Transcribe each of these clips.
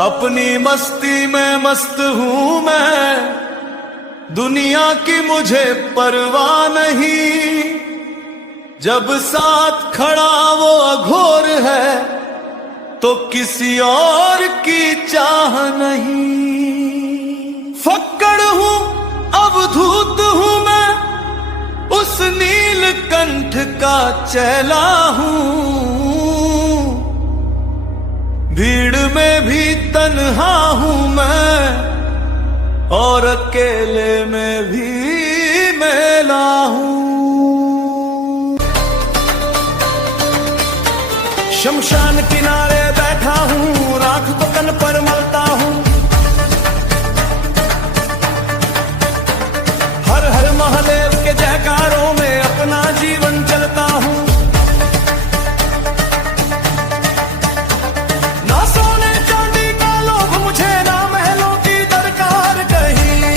अपनी मस्ती में मस्त हूं मैं, दुनिया की मुझे परवाह नहीं। जब साथ खड़ा वो अघोर है तो किसी और की चाह नहीं। फक्कड़ हूं अवधूत हूं मैं, उस नीलकंठ का चेला हूं। भीड़ में भी तन्हा हूं मैं, और अकेले में भी मेला हूं। शमशान किनारे बैठा हूं, राख को तन पर मलता हूं। हर हर महादेव के जयकारों में अपना जीवन चलता हूं। ना सोने चांदी का लोभ मुझे, ना महलों की दरकार कहीं।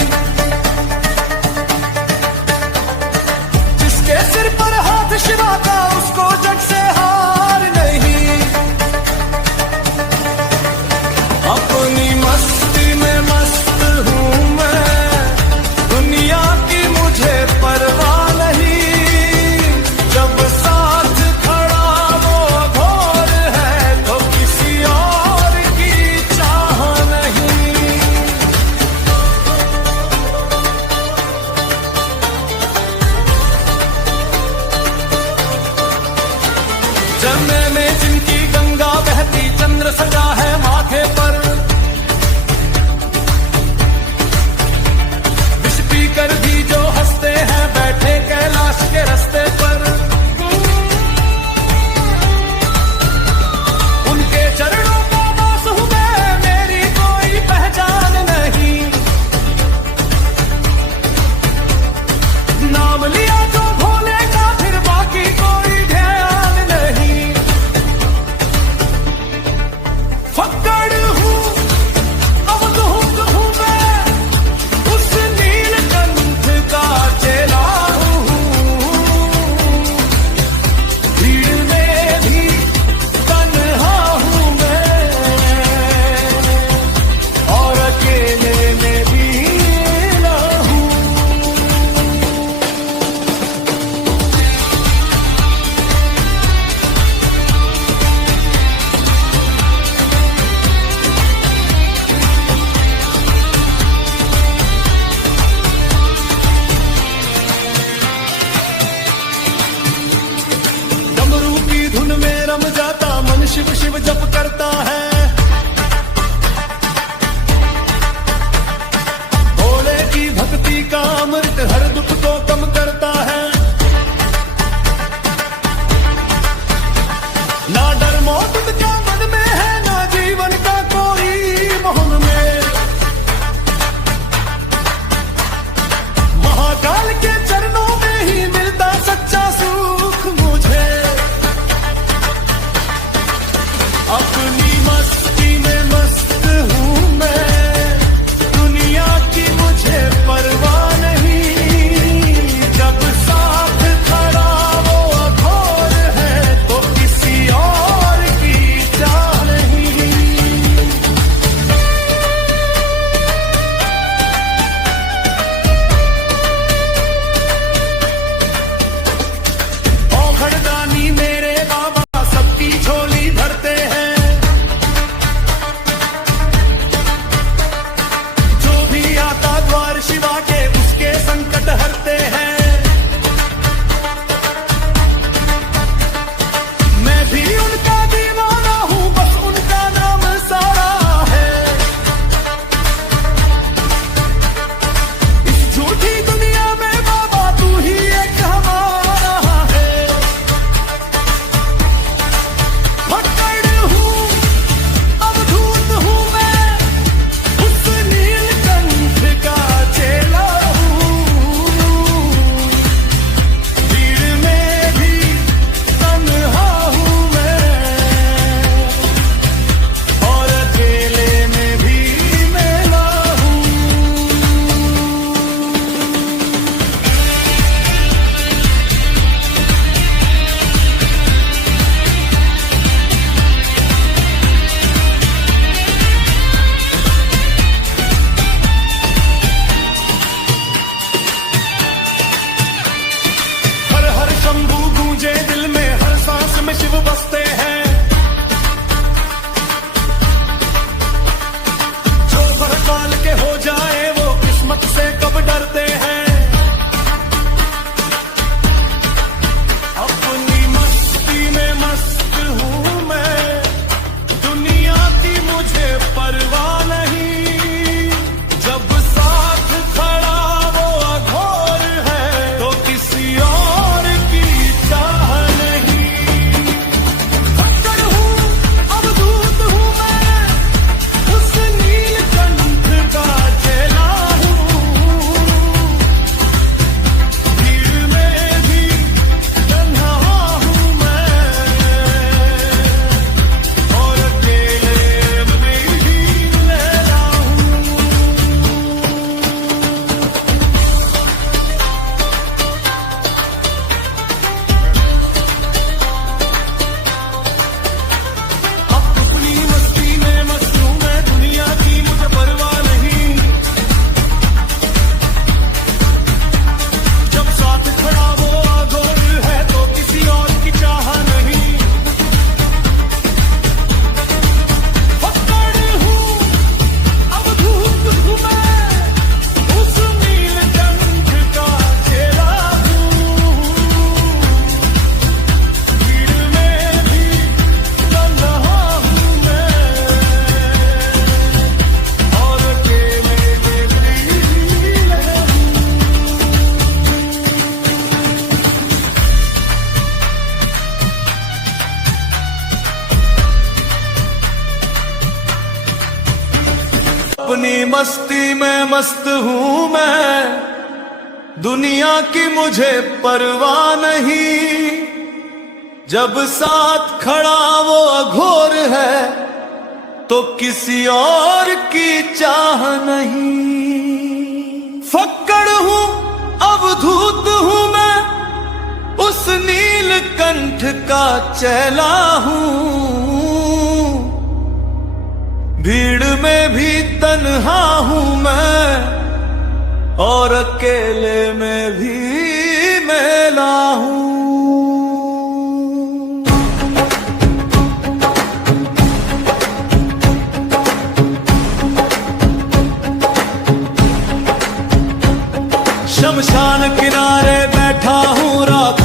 जिसके सिर पर हाथ शिवा का, उसको जग से हार नहीं। अपनी मस्ती में मस्त हूं मैं, दुनिया की मुझे परवाह नहीं। जब साथ खड़ा वो अघोर है तो किसी और की चाह नहीं। फक्कड़ हूं अवधूत हूं मैं, उस नीलकंठ का चेला हूं। भीड़ में भी तन्हा हूं मैं और अकेले में भी मेला हूं। शमशान किनारे बैठा हूँ रात